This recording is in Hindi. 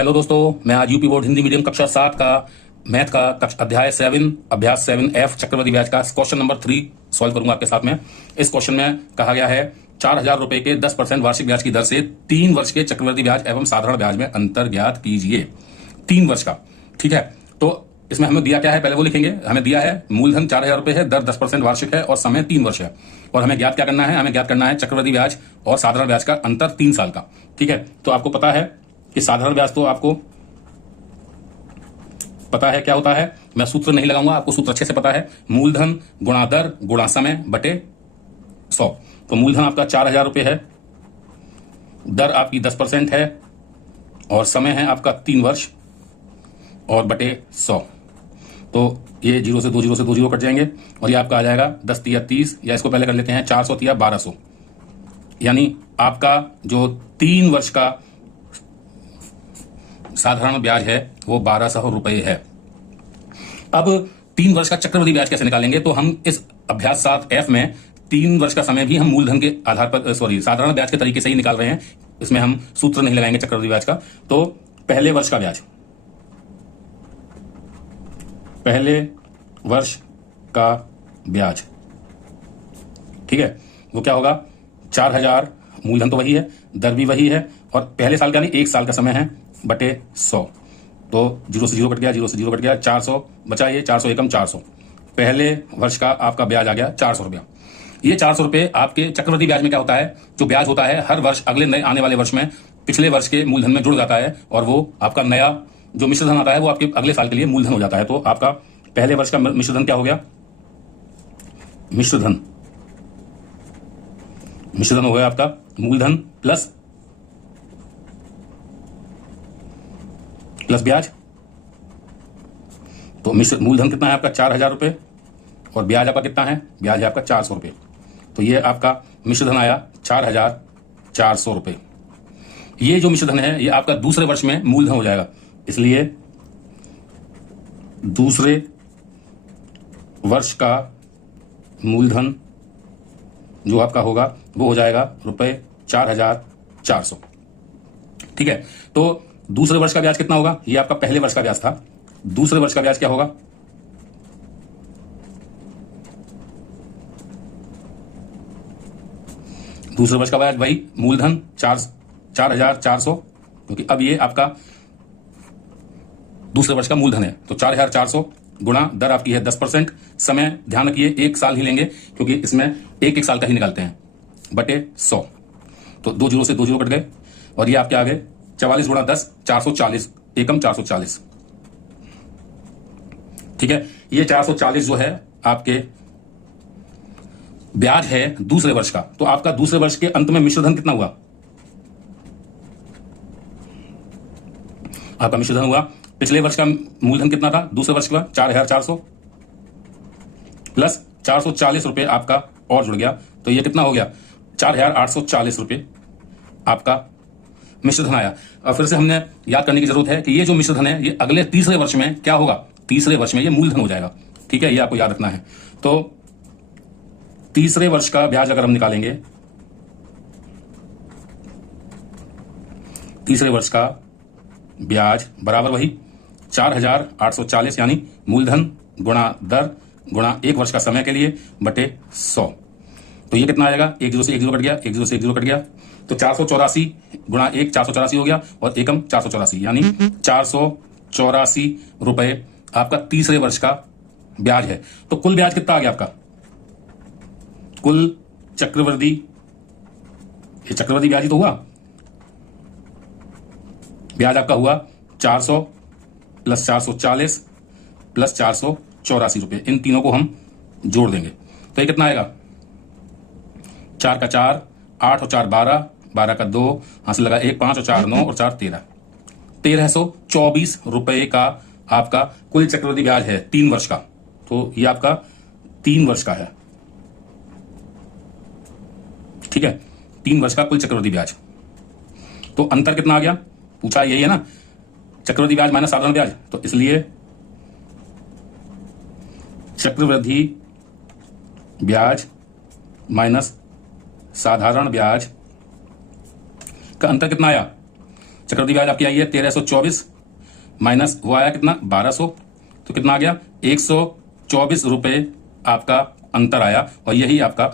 हेलो दोस्तों, मैं आज यूपी बोर्ड हिंदी मीडियम कक्षा 7 का मैथ का अध्याय 7 अभ्यास 7F चक्रवृद्धि ब्याज का क्वेश्चन नंबर 3 सॉल्व करूंगा आपके साथ में। इस क्वेश्चन में कहा गया है 4,000 रुपए के 10% वार्षिक ब्याज की दर से 3 वर्ष के चक्रवृद्धि ब्याज एवं साधारण ब्याज में अंतर ज्ञात कीजिए। 3 वर्ष का, ठीक है। तो इसमें हमें दिया क्या है, पहले वो लिखेंगे। हमें दिया है मूलधन 4,000 रुपए है, दर 10% वार्षिक है और समय 3 वर्ष है। और हमें ज्ञात क्या करना है, हमें ज्ञात करना है चक्रवृद्धि ब्याज और साधारण ब्याज का अंतर 3 साल का, ठीक है। तो आपको पता है कि साधारण ब्याज तो आपको पता है क्या होता है, मैं सूत्र नहीं लगाऊंगा, आपको सूत्र अच्छे से पता है। मूलधन गुणा दर गुणा समय बटे 100। तो मूलधन आपका 4,000 रुपए है, दर आपकी 10% है और समय है आपका 3 वर्ष और बटे 100। तो ये 0 से 2 0 से 2 0 कट जाएंगे और ये आपका आ जाएगा 10 तिया 30, या इसको पहले कर लेते हैं 400 तिया 1200, यानी आपका जो 3 वर्ष का साधारण ब्याज है वो 1200 रुपए है। अब 3 वर्ष का चक्रवृद्धि ब्याज कैसे निकालेंगे, तो हम इस अभ्यास 7F में 3 वर्ष का समय भी हम मूलधन के आधार पर साधारण ब्याज के तरीके से ही निकाल रहे हैं। इसमें हम सूत्र नहीं लगाएंगे चक्रवृद्धि ब्याज का। तो पहले वर्ष का ब्याज, पहले वर्ष का ब्याज, ठीक है, वो क्या होगा 4,000, मूलधन तो वही है, दर भी वही है और पहले साल का यानी 1 साल का समय है बटे 100। तो 0 से 0 कट गया, 0 से 0 कट गया, 400 बचा, ये 400 एकम 400। पहले वर्ष का आपका ब्याज आ गया 400 रुपया। ये 400 रुपये आपके चक्रवृद्धि ब्याज में क्या होता है, जो ब्याज होता है हर वर्ष अगले नए आने वाले वर्ष में पिछले वर्ष के मूलधन में जुड़ जाता है और वो आपका नया जो मिश्रधन आता है वो आपके अगले साल के लिए मूलधन हो जाता है। तो आपका पहले वर्ष का मिश्रधन क्या हो गया, मिश्रधन हो गया आपका मूलधन प्लस ब्याज। तो मूलधन कितना है आपका 4,000 रुपए और ब्याज आपका कितना है, ब्याज है आपका 400 रुपए। तो ये आपका मिश्रधन आया 4,400 रुपए। ये जो मिश्रधन है ये आपका दूसरे वर्ष में मूलधन हो जाएगा, इसलिए दूसरे वर्ष का मूलधन जो आपका होगा वो हो जाएगा रुपए 4,400, ठीक है। तो दूसरे वर्ष का ब्याज कितना होगा, ये आपका पहले वर्ष का ब्याज था, दूसरे वर्ष का ब्याज क्या होगा, दूसरे वर्ष का ब्याज वही मूलधन 4,400, क्योंकि अब ये आपका दूसरे वर्ष का मूलधन है। तो 4,400 गुणा दर आपकी है 10%, समय ध्यान रखिए 1 साल ही लेंगे क्योंकि इसमें 1 साल का ही निकालते हैं, बटे 100। तो 2 0 से 2 0 कट गए और ये आपके आ गए 44 गुणा 10 440 एकम 440, ठीक है। ये 440 जो है आपके ब्याज है दूसरे वर्ष का। तो आपका दूसरे वर्ष के अंत में मिश्रधन कितना हुआ, आपका मिश्रधन हुआ पिछले वर्ष का मूलधन कितना था, दूसरे वर्ष का 4,400 प्लस 440 रुपए आपका और जुड़ गया, तो ये कितना हो गया 4,840 रुपए आपका मिश्रधन आया। और फिर से हमने याद करने की जरूरत है कि ये जो मिश्रधन है ये अगले तीसरे वर्ष में क्या होगा, तीसरे वर्ष में ये मूलधन हो जाएगा, ठीक है, ये आपको याद रखना है। तो तीसरे वर्ष का ब्याज अगर हम निकालेंगे, तीसरे वर्ष का ब्याज बराबर वही 4,840, यानी मूलधन गुणा दर गुणा 1 वर्ष का समय के लिए बटे 100। तो ये कितना आएगा, 1 0 से 1 0 कट गया, 1 0 से 1 0 कट गया, तो 484 गुणा 1 484 हो गया और एकम 484, यानी 484 रुपए आपका तीसरे वर्ष का ब्याज है। तो कुल ब्याज कितना आ गया आपका, कुल चक्रवृद्धि, ये चक्रवृद्धि ब्याज ही तो हुआ, ब्याज आपका हुआ 400 प्लस 440 प्लस 484 रुपए। इन तीनों को हम जोड़ देंगे तो ये कितना आएगा, 4 का 4, 8 और 4 12, 12 का 2, हासिल लगा 1 5 और 4 9 और 4 13, 1,324 रुपए का आपका कुल चक्रवृद्धि ब्याज है 3 वर्ष का। तो ये आपका 3 वर्ष का है, ठीक है, 3 वर्ष का कुल चक्रवृद्धि ब्याज। तो अंतर कितना आ गया, पूछा यही है ना, चक्रवृद्धि ब्याज माइनस साधारण ब्याज, तो इसलिए चक्रवृद्धि ब्याज माइनस साधारण ब्याज का अंतर कितना आया, चक्रवृद्धि ब्याज आपकी आई है 1324 माइनस वो आया कितना 1200, तो कितना आ गया 124 रुपए आपका अंतर आया और यही आपका